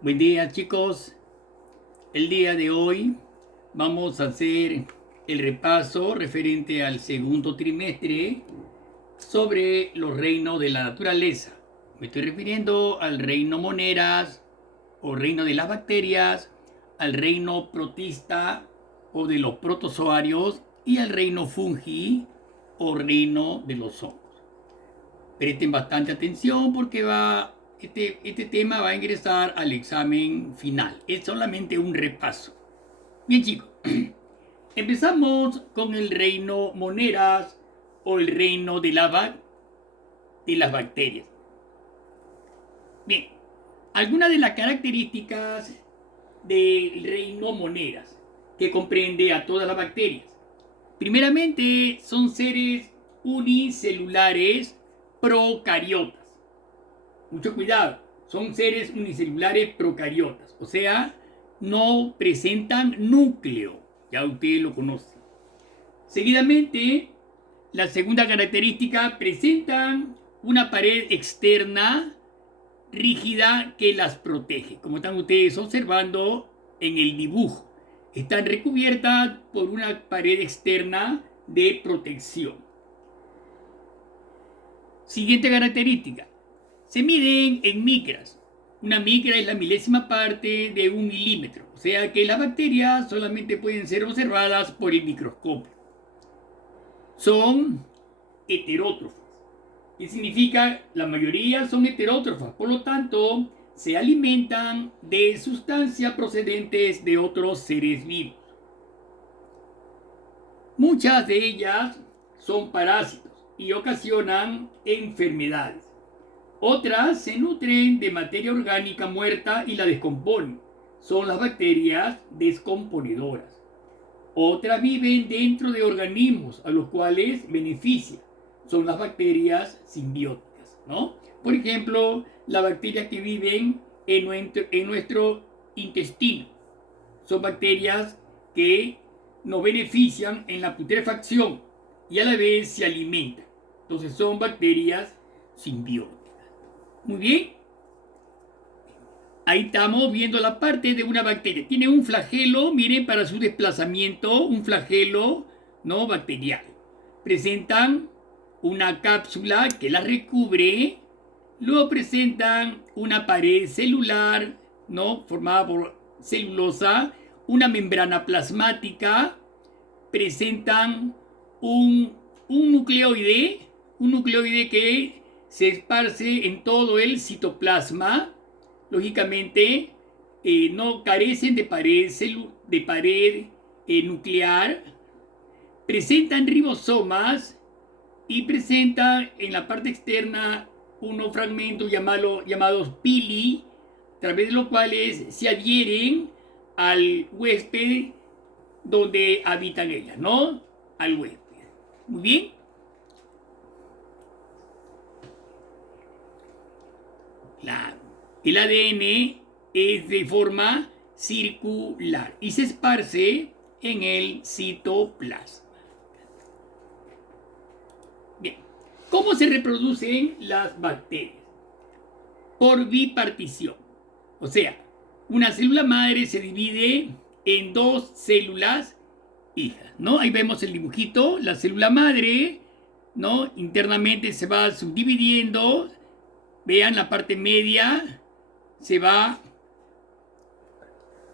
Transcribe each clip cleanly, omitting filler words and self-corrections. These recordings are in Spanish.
Buen día, chicos. El día de hoy vamos a hacer el repaso referente al segundo trimestre sobre los reinos de la naturaleza. Me estoy refiriendo al reino moneras o reino de las bacterias, al reino protista o de los protozoarios y al reino fungi o reino de los hongos. Presten bastante atención porque este tema va a ingresar al examen final. Es solamente un repaso. Bien, chicos. Empezamos con el reino moneras o el reino de las bacterias. Bien, algunas de las características del reino moneras que comprende a todas las bacterias. Primeramente, son seres unicelulares procariotas. Mucho cuidado, son seres unicelulares procariotas, o sea, no presentan núcleo, ya ustedes lo conocen. Seguidamente, la segunda característica, presentan una pared externa rígida que las protege, como están ustedes observando en el dibujo. Están recubiertas por una pared externa de protección. Siguiente característica, se miden en micras. Una micra es la milésima parte de 1 milímetro, o sea que las bacterias solamente pueden ser observadas por el microscopio. Son heterótrofas. ¿Qué significa? La mayoría son heterótrofas, por lo tanto, se alimentan de sustancias procedentes de otros seres vivos. Muchas de ellas son parásitos y ocasionan enfermedades. Otras se nutren de materia orgánica muerta y la descomponen. Son las bacterias descomponedoras. Otras viven dentro de organismos a los cuales benefician. Son las bacterias simbióticas, ¿no? Por ejemplo, las bacterias que viven en nuestro intestino. Son bacterias que nos benefician en la putrefacción y a la vez se alimentan. Entonces son bacterias simbióticas. Muy bien. Ahí estamos viendo la parte de una bacteria. Tiene un flagelo, miren, para su desplazamiento, un flagelo no bacterial. Presentan una cápsula que la recubre. Luego presentan una pared celular, ¿no? Formada por celulosa, una membrana plasmática. Presentan un nucleoide que se esparce en todo el citoplasma. Lógicamente, no carecen de pared nuclear. Presentan ribosomas y presentan en la parte externa unos fragmentos llamados pili, a través de los cuales se adhieren al huésped donde habitan ellas, ¿no? Al huésped. Muy bien. El ADN es de forma circular y se esparce en el citoplasma. Bien, ¿cómo se reproducen las bacterias? Por bipartición. O sea, una célula madre se divide en dos células hijas, ¿no? Ahí vemos el dibujito, la célula madre, ¿no? Internamente se va subdividiendo. Vean la parte media, se va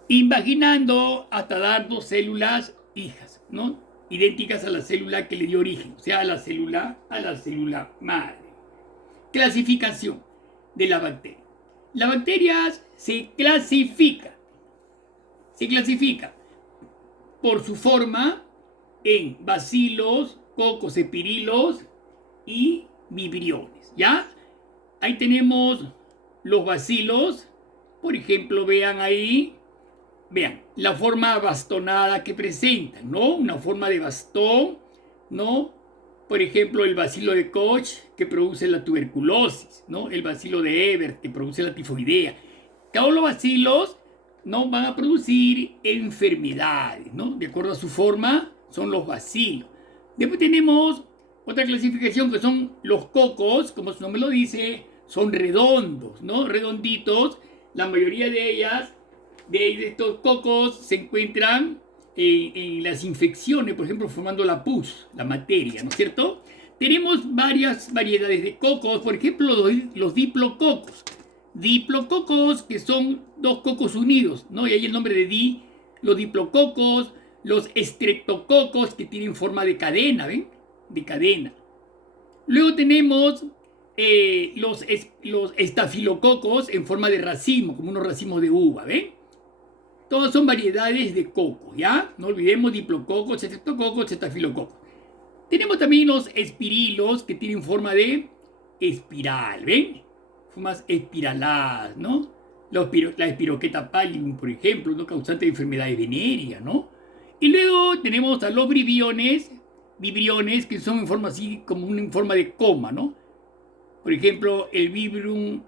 invaginando hasta dar dos células hijas, ¿no? Idénticas a la célula que le dio origen, o sea, a la célula madre. Clasificación de la bacteria. Las bacterias se clasifican por su forma en bacilos, cocos, epirilos y vibriones, ¿ya? Ahí tenemos los bacilos, por ejemplo, vean ahí, vean la forma bastonada que presentan, ¿no? Una forma de bastón, ¿no? Por ejemplo, el bacilo de Koch que produce la tuberculosis, ¿no? El bacilo de Ebert que produce la tifoidea. Todos los bacilos, ¿no? Van a producir enfermedades, ¿no? De acuerdo a su forma, son los bacilos. Después tenemos otra clasificación que son los cocos, como su nombre lo dice, son redondos, ¿no? Redonditos, La mayoría de ellas, de estos cocos, se encuentran en las infecciones, por ejemplo, formando la pus, la materia, ¿no es cierto? Tenemos varias variedades de cocos, por ejemplo, los diplococos. Diplococos, que son dos cocos unidos, ¿no? Y ahí el nombre de los diplococos, los estreptococos, que tienen forma de cadena, ¿ven? De cadena. Luego tenemos los estafilococos en forma de racimo, como unos racimos de uva, ¿ven? Todas son variedades de coco, ¿ya? No olvidemos diplococos, estreptococos, estafilococos. Tenemos también los espirilos, que tienen forma de espiral, ¿ven? Formas espiraladas, ¿no? La espiroqueta pallidum, por ejemplo, ¿no? Causante de enfermedades venéreas, ¿no? Y luego tenemos a los vibriones, que son en forma así, como en forma de coma, ¿no? Por ejemplo, el vibриum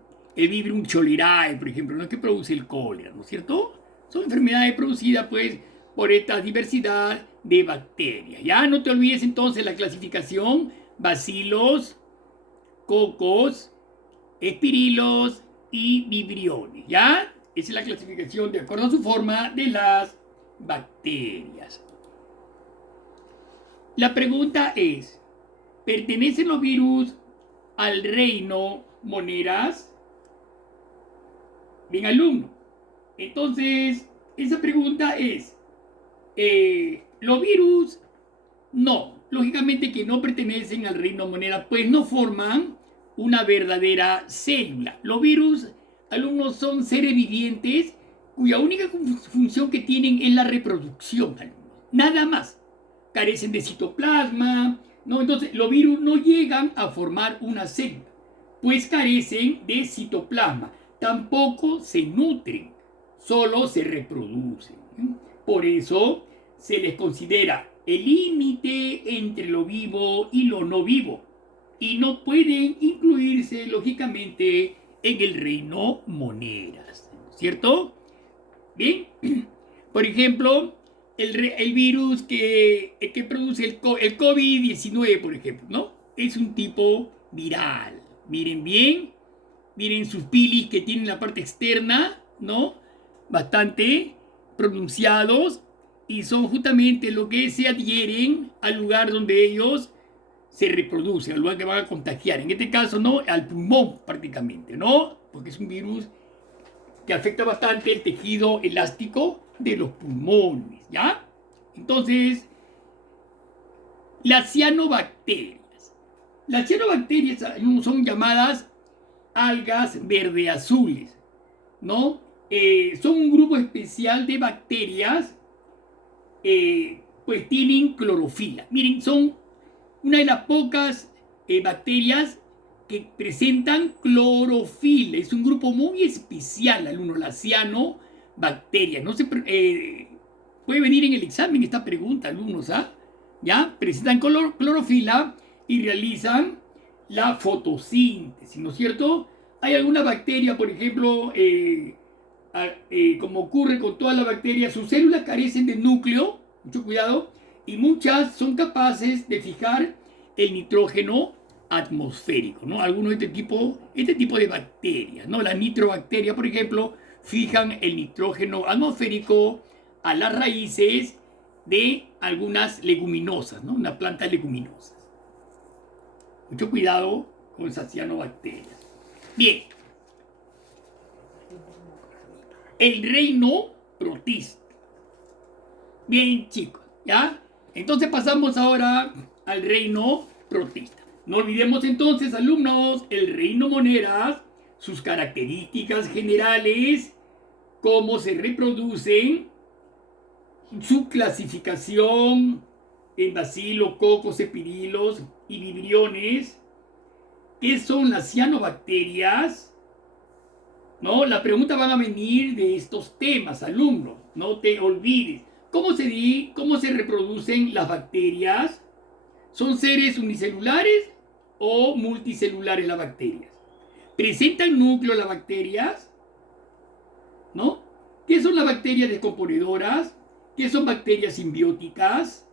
cholerae, por ejemplo, ¿no? Que produce el cólera, ¿no es cierto? Son enfermedades producidas, pues, por esta diversidad de bacterias. Ya no te olvides entonces la clasificación: bacilos, cocos, espirilos y vibriones. ¿Ya? Esa es la clasificación de acuerdo a su forma de las bacterias. La pregunta es: ¿pertenecen los virus al reino Moneras? Bien, alumno. Entonces, esa pregunta es: los virus, no, lógicamente que no pertenecen al reino Monera, pues no forman una verdadera célula. Los virus, alumnos, son seres vivientes cuya única función que tienen es la reproducción, alumnos. Nada más. Carecen de citoplasma, ¿no? Entonces, los virus no llegan a formar una célula, pues carecen de citoplasma. Tampoco se nutren, solo se reproducen. Por eso se les considera el límite entre lo vivo y lo no vivo, y no pueden incluirse, lógicamente, en el reino Moneras, ¿cierto? Bien, por ejemplo, el virus que produce el COVID-19, por ejemplo, ¿no? Es un tipo viral. Miren bien, miren sus pilis que tienen la parte externa, ¿no? Bastante pronunciados, y son justamente lo que se adhieren al lugar donde ellos se reproducen, al lugar que van a contagiar. En este caso, ¿no? Al pulmón prácticamente, ¿no? Porque es un virus que afecta bastante el tejido elástico de los pulmones, ¿ya? Entonces, las cianobacterias. Las cianobacterias son llamadas algas verde-azules, ¿no? Son un grupo especial de bacterias, pues tienen clorofila. Miren, son una de las pocas bacterias que presentan clorofila. Es un grupo muy especial, alumno, la cianobacteria. No se, puede venir en el examen esta pregunta, alumnos, ¿ah? ¿Ya? Presentan clorofila y realizan la fotosíntesis, ¿no es cierto? Hay alguna bacteria, por ejemplo, como ocurre con todas las bacterias, sus células carecen de núcleo, mucho cuidado, y muchas son capaces de fijar el nitrógeno atmosférico, ¿no? Algunos de este tipo de bacterias, ¿no? La nitrobacteria, por ejemplo, fijan el nitrógeno atmosférico a las raíces de algunas leguminosas, ¿no? Una planta leguminosa. Mucho cuidado con esas cianobacterias. Bien. El reino protista. Bien, chicos, ¿ya? Entonces pasamos ahora al reino protista. No olvidemos entonces, alumnos, el reino Moneras, sus características generales, cómo se reproducen, su clasificación en bacilos, cocos, espirilos y vibriones, qué son las cianobacterias, ¿no? La pregunta van a venir de estos temas, alumnos, no te olvides. ¿Cómo se reproducen las bacterias? ¿Son seres unicelulares o multicelulares las bacterias? ¿Presentan núcleo las bacterias? ¿No? ¿Qué son las bacterias descomponedoras? ¿Qué son bacterias simbióticas?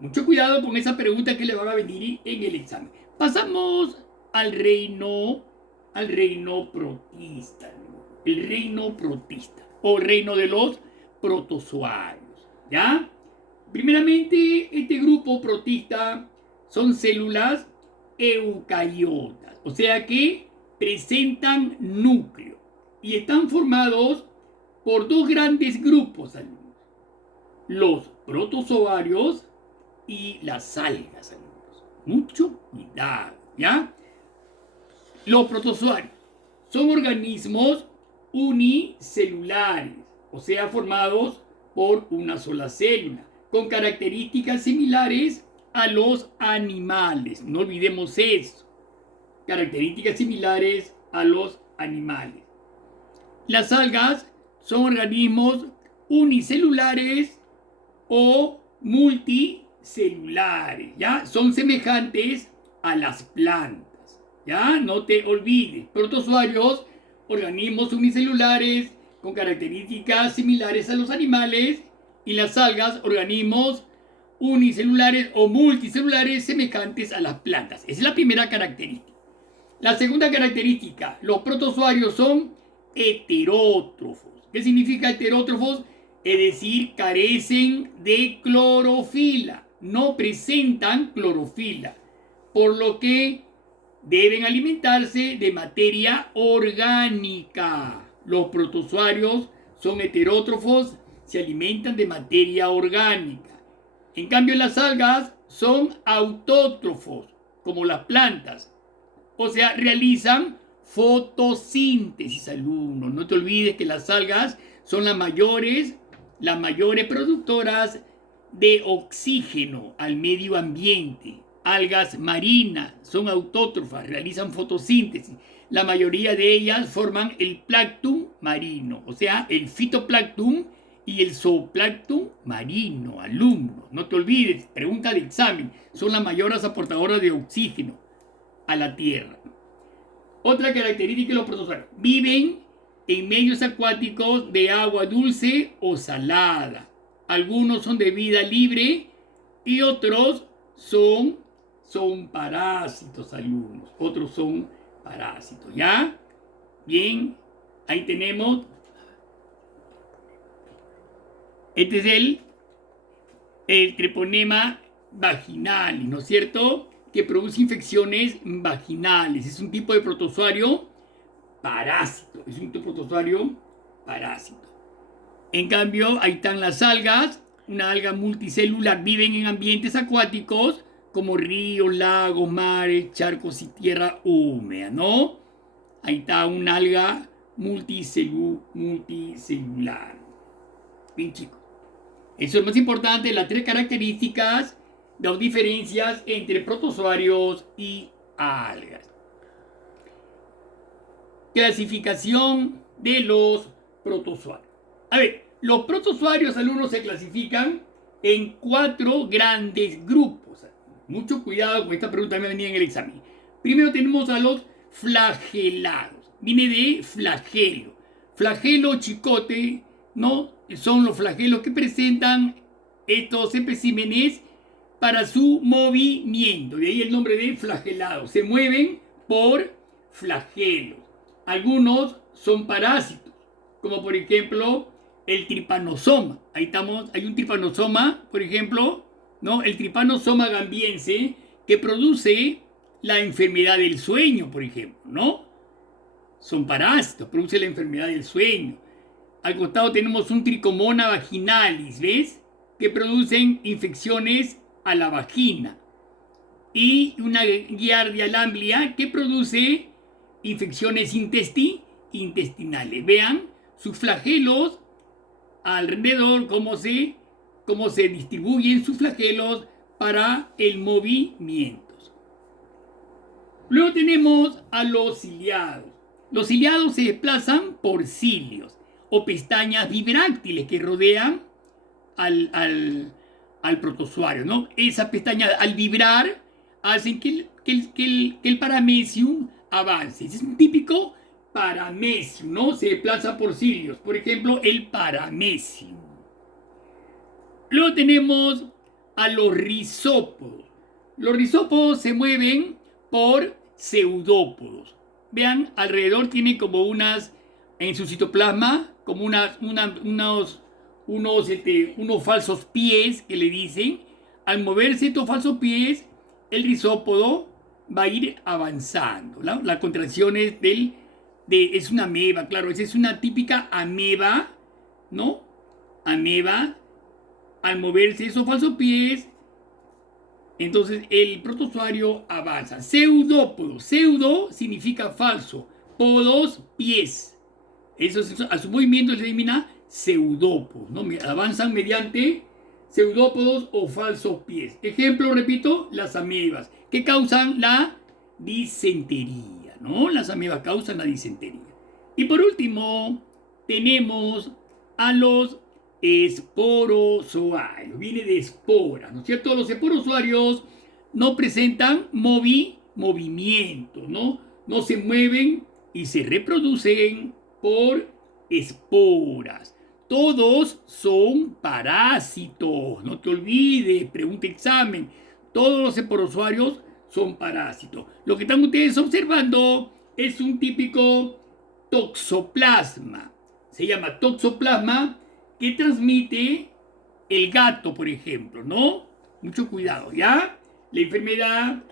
Mucho cuidado con esa pregunta que le van a venir en el examen. Pasamos al reino protista. el reino protista o reino de los protozoarios, ¿ya? Primeramente, este grupo protista son células eucariotas, o sea que presentan núcleo y están formados por dos grandes grupos, alumnos: los protozoarios y las algas, alumnos. Mucho cuidado, ¿ya? Los protozoarios son organismos unicelulares, o sea, formados por una sola célula, con características similares a los animales. No olvidemos eso. Características similares a los animales. Las algas son organismos unicelulares o multicelulares, ¿ya? Son semejantes a las plantas, ¿ya? No te olvides. Protozoarios, organismos unicelulares con características similares a los animales, y las algas, organismos unicelulares o multicelulares semejantes a las plantas. Esa es la primera característica. La segunda característica: los protozoarios son heterótrofos. ¿Qué significa heterótrofos? Es decir, carecen de clorofila, no presentan clorofila, por lo que deben alimentarse de materia orgánica. Los protozoarios son heterótrofos, se alimentan de materia orgánica. En cambio, las algas son autótrofos, como las plantas, o sea, realizan fotosíntesis, alumnos. No te olvides que las algas son las mayores productoras de oxígeno al medio ambiente. Algas marinas son autótrofas, realizan fotosíntesis. La mayoría de ellas forman el plancton marino, o sea, el fitoplancton y el zooplancton marino, alumnos. No te olvides, pregunta de examen, son las mayores aportadoras de oxígeno a la tierra. Otra característica de los protozoarios: viven en medios acuáticos de agua dulce o salada. Algunos son de vida libre y otros son parásitos, alumnos. Otros son parásitos, ¿ya? Bien, ahí tenemos. Este es el treponema vaginalis, ¿no es cierto?, que produce infecciones vaginales. Es un tipo de protozoario parásito. En cambio, ahí están las algas. Una alga multicelular. Viven en ambientes acuáticos como ríos, lagos, mares, charcos y tierra húmeda, ¿no? Ahí está una alga multicelular. Bien, chicos. Eso es más importante, las tres características, las diferencias entre protozoarios y algas. Clasificación de los protozoarios. A ver, los protozoarios, alumnos, se clasifican en 4 grandes grupos. Mucho cuidado con esta pregunta, me venía en el examen. Primero tenemos a los flagelados. Viene de flagelo. Flagelo, chicote, ¿no? Son los flagelos que presentan estos especímenes para su movimiento. De ahí el nombre de flagelados. Se mueven por flagelos. Algunos son parásitos, como por ejemplo el trypanosoma. Ahí estamos, hay un trypanosoma, por ejemplo, ¿no? El trypanosoma gambiense, que produce la enfermedad del sueño, por ejemplo, ¿no? Son parásitos, produce la enfermedad del sueño. Al costado tenemos un Trichomona vaginalis, ¿ves?, que producen infecciones a la vagina. Y una Giardia lamblia que produce infecciones intestinales. Vean sus flagelos alrededor, cómo se distribuyen sus flagelos para el movimiento. Luego tenemos a los ciliados. Los ciliados se desplazan por cilios o pestañas vibráctiles que rodean al protozoario, ¿no? Esas pestañas, al vibrar, hacen que el paramecium avance. Es un típico paramecium, ¿no? Se desplaza por cilios. Por ejemplo, el paramecium. Luego tenemos a los rizópodos. Los rizópodos se mueven por pseudópodos. Vean, alrededor tienen como unas en su citoplasma como unos falsos pies que le dicen. Al moverse estos falsos pies, el rizópodo va a ir avanzando. La contracción es es una ameba, claro, esa es una típica ameba, ¿no? Ameba, al moverse esos falsos pies, entonces el protozoario avanza. Pseudópodo, pseudo significa falso, podos, pies. Eso a su movimiento se denomina pseudópodos, ¿no? Avanzan mediante pseudópodos o falsos pies. Ejemplo, repito, las amebas, que causan la disentería, ¿no? Las amebas causan la disentería. Y por último, tenemos a los esporozoarios. Viene de espora, ¿no es cierto? Los esporozoarios no presentan movimiento, ¿no? No se mueven y se reproducen por esporas. Todos son parásitos. No te olvides, pregunta examen. Todos los esporozoarios son parásitos. Lo que están ustedes observando es un típico toxoplasma. Se llama toxoplasma, que transmite el gato, por ejemplo, ¿no? Mucho cuidado, ¿ya? La enfermedad,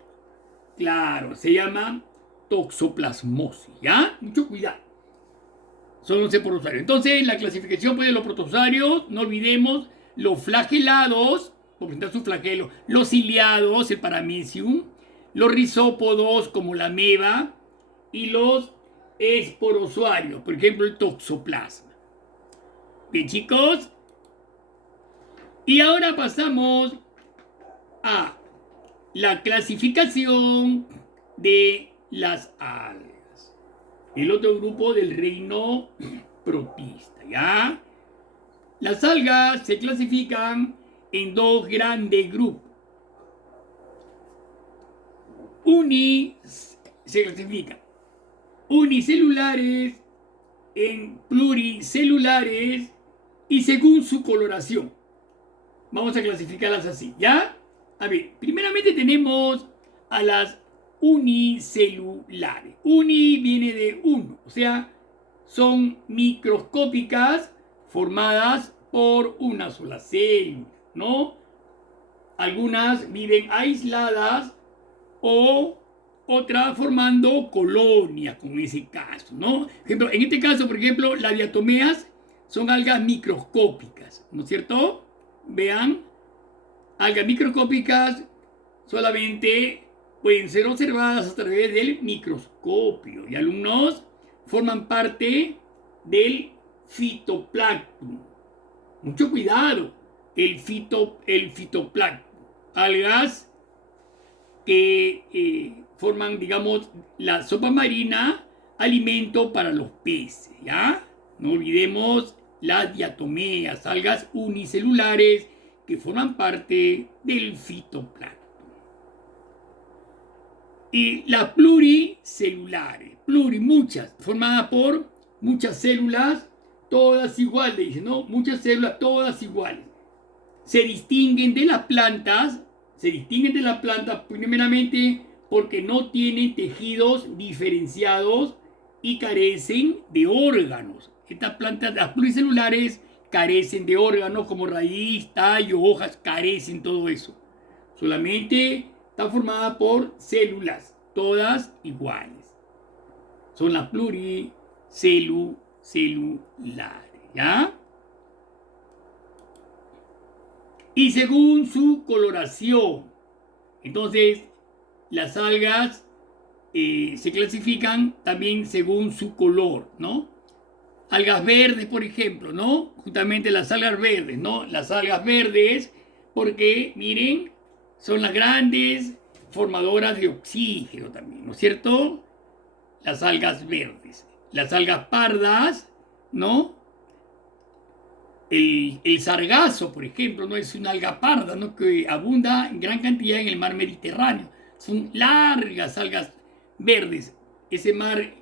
claro, se llama toxoplasmosis, ¿ya? Mucho cuidado. Son los esporozoarios. Entonces, la clasificación pues, de los protozoarios, no olvidemos los flagelados, por presentar su flagelo, los ciliados, el paramecium, los rizópodos, como la ameba, y los esporozoarios, por ejemplo, el toxoplasma. Bien, chicos. Y ahora pasamos a la clasificación de las algas. El otro grupo del reino protista, ¿ya? Las algas se clasifican en dos grandes grupos. Se clasifican unicelulares, en pluricelulares y según su coloración. Vamos a clasificarlas así, ¿ya? A ver, primeramente tenemos a las unicelulares. Uni viene de uno, o sea, son microscópicas formadas por una sola célula, ¿no? Algunas viven aisladas o otras formando colonias, como en ese caso, ¿no? En este caso, por ejemplo, las diatomeas son algas microscópicas, ¿no es cierto? Vean, algas microscópicas solamente pueden ser observadas a través del microscopio y alumnos forman parte del fitoplancton. Mucho cuidado, el fitoplancton, algas que forman, digamos, la sopa marina, alimento para los peces, ¿ya? No olvidemos las diatomeas, algas unicelulares que forman parte del fitoplancton. Y las pluricelulares, muchas, formadas por muchas células, todas iguales, dice, ¿no? Muchas células, todas iguales. Se distinguen de las plantas primeramente porque no tienen tejidos diferenciados y carecen de órganos. Estas plantas, las pluricelulares, carecen de órganos como raíz, tallo, hojas, carecen todo eso. Solamente está formada por células, todas iguales. Son las pluricelulares, ¿ya? Y según su coloración. Entonces, las algas se clasifican también según su color, ¿no? Algas verdes, por ejemplo, ¿no? Justamente las algas verdes, ¿no? Las algas verdes, porque, miren, son las grandes formadoras de oxígeno también, ¿no es cierto? Las algas verdes. Las algas pardas, ¿no? El sargazo, por ejemplo, no es una alga parda, ¿no? Que abunda en gran cantidad en el mar Mediterráneo. Son largas algas verdes. Ese mar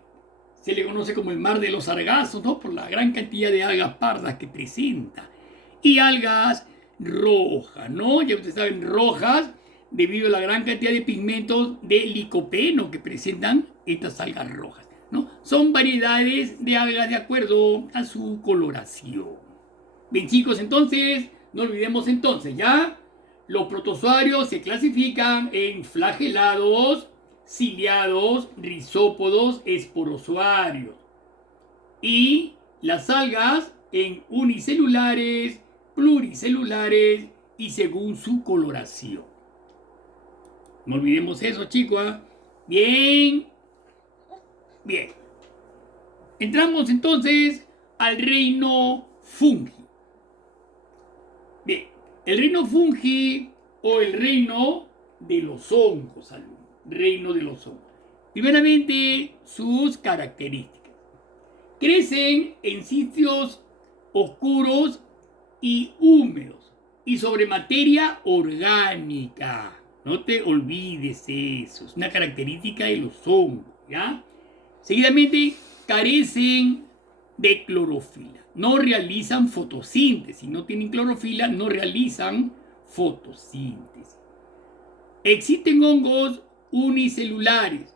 se le conoce como el mar de los sargazos, ¿no? Por la gran cantidad de algas pardas que presenta. Y algas rojas, ¿no? Ya ustedes saben, rojas debido a la gran cantidad de pigmentos de licopeno que presentan estas algas rojas. ¿no? Son variedades de algas de acuerdo a su coloración. Bien, chicos, entonces, no olvidemos entonces, ¿ya? Los protozoarios se clasifican en flagelados, ciliados, rizópodos, esporozoarios. Y las algas en unicelulares, pluricelulares y según su coloración. No olvidemos eso, chicos. Bien. Bien. Entramos entonces al reino fungi. Bien. El reino fungi o el reino de los hongos, reino de los hongos. Primeramente, sus características. Crecen en sitios oscuros y húmedos y sobre materia orgánica. No te olvides eso, es una característica de los hongos, ¿ya? Seguidamente, carecen de clorofila, no realizan fotosíntesis, no tienen clorofila, no realizan fotosíntesis. Existen hongos unicelulares,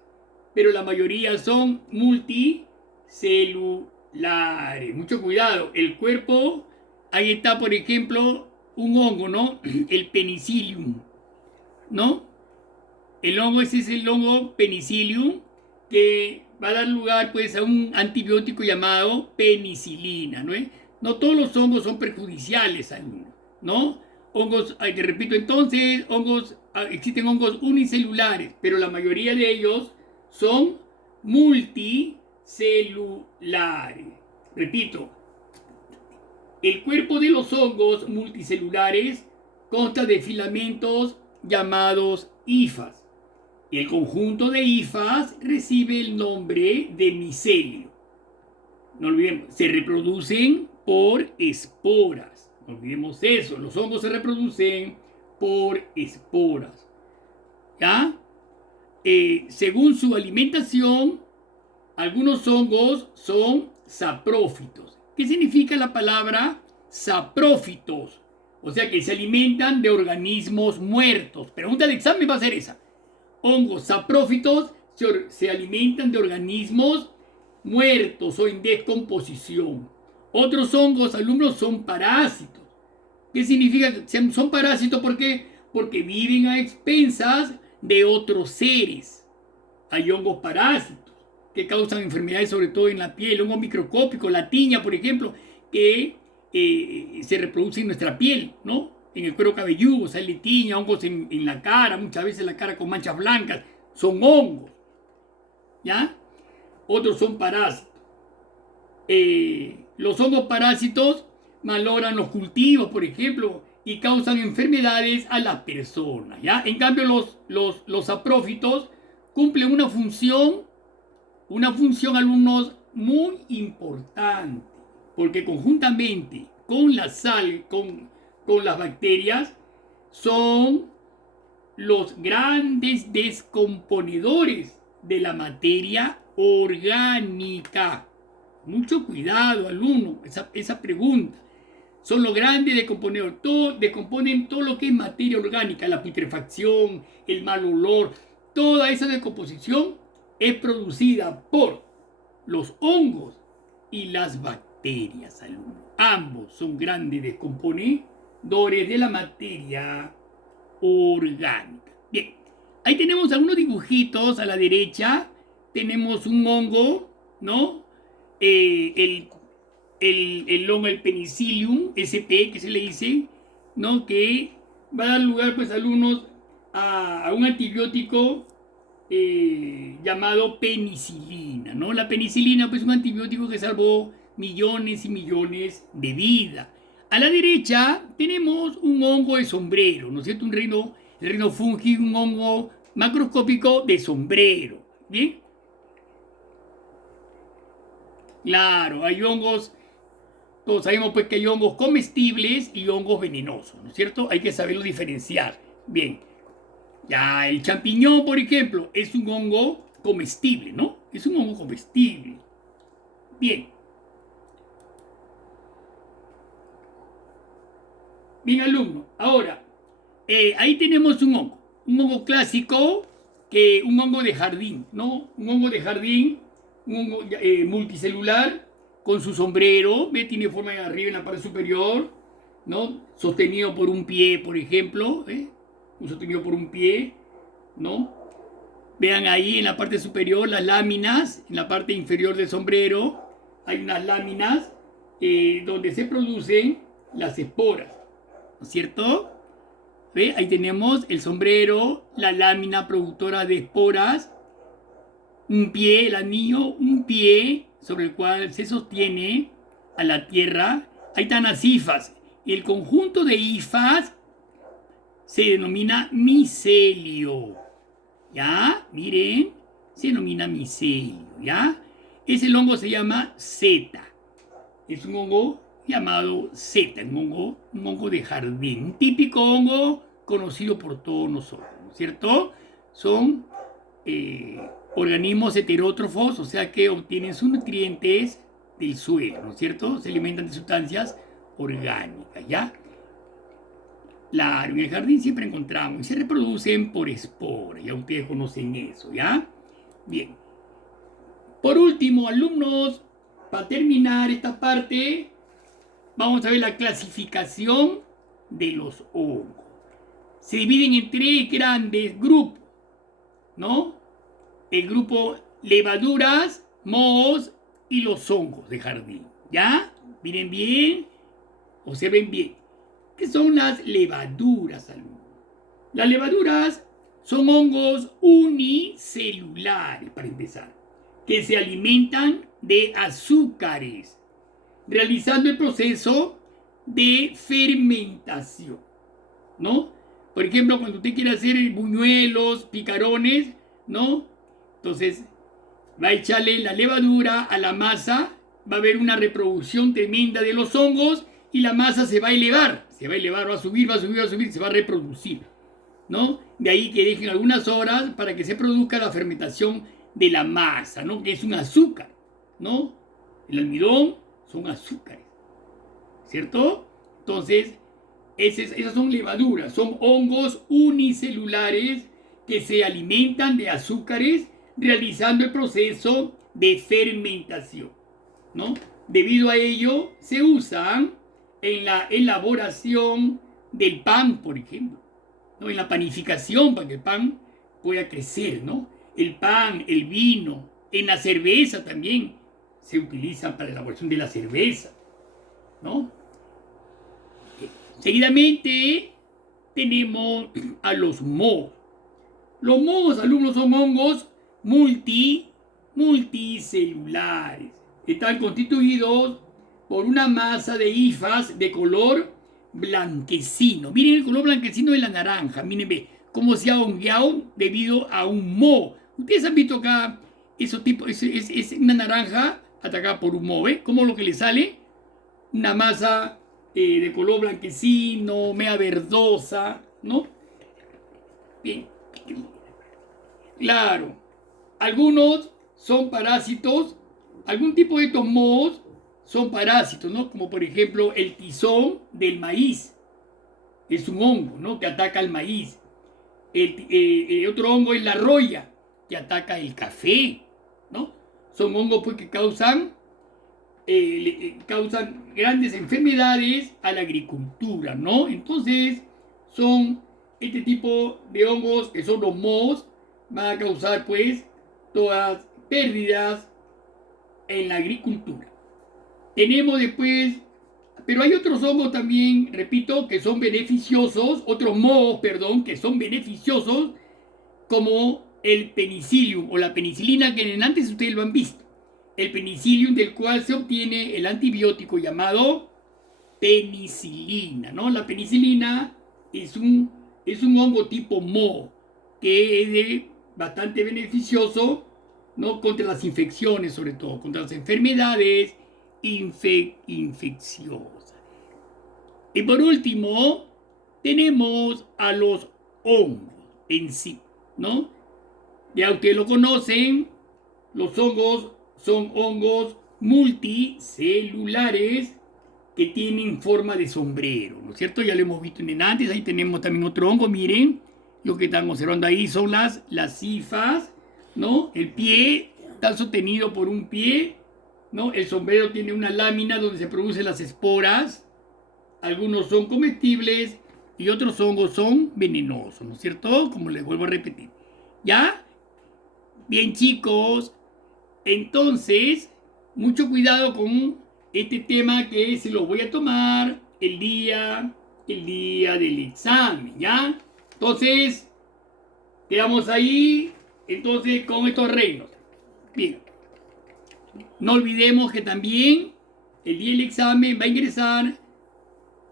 pero la mayoría son multicelulares. Mucho cuidado, el cuerpo, ahí está, por ejemplo, un hongo, ¿no? El penicillium, ¿no? El hongo, ese es el hongo penicillium, que va a dar lugar pues a un antibiótico llamado penicilina, ¿no? No todos los hongos son perjudiciales al uno, ¿no? Hongos, te repito entonces, existen hongos unicelulares, pero la mayoría de ellos son multicelulares. Repito, el cuerpo de los hongos multicelulares consta de filamentos llamados hifas. El conjunto de hifas recibe el nombre de micelio. No olvidemos, se reproducen por esporas. No olvidemos eso, los hongos se reproducen por esporas. ¿Ya? Según su alimentación, algunos hongos son saprófitos. ¿Qué significa la palabra saprófitos? O sea que se alimentan de organismos muertos. Pregunta del examen va a ser esa. Hongos saprófitos se alimentan de organismos muertos o en descomposición. Otros hongos, alumnos, son parásitos. ¿Qué significa? Son parásitos porque viven a expensas de otros seres. Hay hongos parásitos que causan enfermedades, sobre todo en la piel. Hongo microscópico, la tiña, por ejemplo, que se reproduce en nuestra piel, ¿no? En el cuero cabelludo sale tiña, hongos en la cara, muchas veces la cara con manchas blancas. Son hongos, ¿ya? Otros son parásitos. Los hongos parásitos malogran los cultivos, por ejemplo, y causan enfermedades a las personas, ¿ya? En cambio, los saprófitos cumplen una función, alumnos, muy importante, porque conjuntamente con la sal, con las bacterias, son los grandes descomponedores de la materia orgánica. Mucho cuidado, alumno, esa pregunta. Son los grandes descomponedores. Descomponen todo lo que es materia orgánica, la putrefacción, el mal olor. Toda esa descomposición es producida por los hongos y las bacterias, alumno. Ambos son grandes descomponedores de la materia orgánica. Bien, ahí tenemos algunos dibujitos a la derecha. Tenemos un hongo, ¿no? El hongo, el penicillium sp, que se le dice, ¿no? Que va a dar lugar, pues, alumnos, a un antibiótico llamado penicilina, ¿no? La penicilina, pues, es un antibiótico que salvó millones y millones de vidas. A la derecha tenemos un hongo de sombrero, ¿no es cierto? El reino fungi, un hongo macroscópico de sombrero, ¿bien? Claro, hay hongos, todos sabemos pues que hay hongos comestibles y hongos venenosos, ¿no es cierto? Hay que saberlo diferenciar. Bien, ya el champiñón, por ejemplo, es un hongo comestible, ¿no? Es un hongo comestible. Bien. Bien, alumno. Ahora, ahí tenemos un hongo clásico, un hongo de jardín, ¿no? Un hongo de jardín un hongo multicelular con su sombrero, ¿ve? Tiene forma de arriba en la parte superior, ¿no? Sostenido por un pie, por ejemplo, sostenido por un pie, ¿no? Vean ahí en la parte superior las láminas, en la parte inferior del sombrero hay unas láminas donde se producen las esporas, ¿no es cierto? ¿Ve? Ahí tenemos el sombrero, la lámina productora de esporas, un pie, el anillo, un pie sobre el cual se sostiene a la tierra. Ahí están las hifas. El conjunto de hifas se denomina micelio. ¿Ya? Miren, se denomina micelio. ¿Ya? Ese hongo se llama seta. Es un hongo llamado seta, un hongo de jardín. Un típico hongo conocido por todos nosotros, ¿no es cierto? Son organismos heterótrofos, o sea que obtienen sus nutrientes del suelo, ¿no es cierto? Se alimentan de sustancias orgánicas, ¿ya? Claro, en el jardín siempre encontramos y se reproducen por esporas, ya ustedes conocen eso, ¿ya? Bien. Por último, alumnos, para terminar esta parte, vamos a ver la clasificación de los hongos. Se dividen en 3 grandes grupos, ¿no? El grupo levaduras, mohos y los hongos de jardín. ¿Ya? Miren bien, observen bien. ¿Qué son las levaduras, alumnos? Las levaduras son hongos unicelulares, para empezar, que se alimentan de azúcares, realizando el proceso de fermentación, ¿no? Por ejemplo, cuando usted quiere hacer buñuelos, picarones, ¿no? Entonces, va a echarle la levadura a la masa, va a haber una reproducción tremenda de los hongos y la masa se va a elevar, va a subir, se va a reproducir, ¿no? De ahí que dejen algunas horas para que se produzca la fermentación de la masa, ¿no? Que es un azúcar, ¿no? El almidón son azúcares, ¿cierto? Entonces, esas son levaduras, son hongos unicelulares que se alimentan de azúcares realizando el proceso de fermentación, ¿no? Debido a ello, se usan en la elaboración del pan, por ejemplo, ¿no? En la panificación para que el pan pueda crecer, ¿no? El pan, el vino, en la cerveza también se utilizan para la elaboración de la cerveza, ¿no? Seguidamente tenemos a los mohos. Los mohos, alumnos, son hongos multicelulares. Están constituidos por una masa de hifas de color blanquecino. Miren el color blanquecino de la naranja. Miren, ve cómo se ha hongueado debido a un moho. Ustedes han visto acá esos tipos, es una naranja atacada por un moho, ¿eh? ¿Cómo lo que le sale? Una masa de color blanquecino, media verdosa, ¿no? Bien. Claro. Algunos son parásitos. Algún tipo de estos mohos son parásitos, ¿no? Como por ejemplo el tizón del maíz. Es un hongo, ¿no? Que ataca al maíz. Otro hongo es la roya, que ataca el café, ¿no? Son hongos pues, que causan grandes enfermedades a la agricultura, ¿no? Entonces, son este tipo de hongos que son los mohos, van a causar pues todas pérdidas en la agricultura. Tenemos después, pero hay otros hongos también, repito, que son beneficiosos, otros mohos, perdón, que son beneficiosos, como el penicillium o la penicilina, que en antes ustedes lo han visto. El penicillium, del cual se obtiene el antibiótico llamado penicilina, ¿no? La penicilina es un hongo tipo moho, que es bastante beneficioso, ¿no? Contra las infecciones, sobre todo, contra las enfermedades infecciosas. Y por último, tenemos a los hongos en sí, ¿no? Ya ustedes lo conocen, los hongos son hongos multicelulares que tienen forma de sombrero, ¿no es cierto? Ya lo hemos visto en antes. Ahí tenemos también otro hongo, miren, lo que están observando ahí son las hifas, ¿no? El pie está sostenido por un pie, ¿no? El sombrero tiene una lámina donde se producen las esporas. Algunos son comestibles y otros hongos son venenosos, ¿no es cierto? Como les vuelvo a repetir. ¿Ya? Bien, chicos. Entonces, mucho cuidado con este tema que se lo voy a tomar el día del examen, ¿ya? Entonces, quedamos ahí, entonces, con estos reinos. Bien. No olvidemos que también el día del examen va a ingresar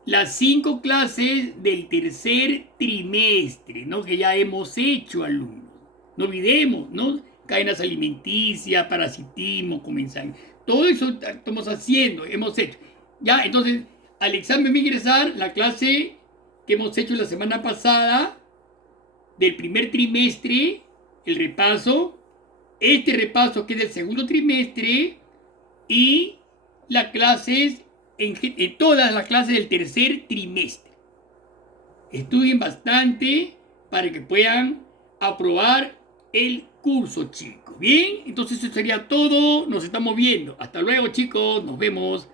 las 5 clases del tercer trimestre, ¿no? Que ya hemos hecho, alumnos. No olvidemos, ¿no? Cadenas alimenticias, parasitismo, comensal. Todo eso estamos haciendo, hemos hecho. Ya, entonces, al examen va a ingresar la clase que hemos hecho la semana pasada del primer trimestre, el repaso, este repaso que es del segundo trimestre y las clases, en todas las clases del tercer trimestre. Estudien bastante para que puedan aprobar el curso, chicos. Bien, entonces eso sería todo. Nos estamos viendo. Hasta luego, chicos. Nos vemos.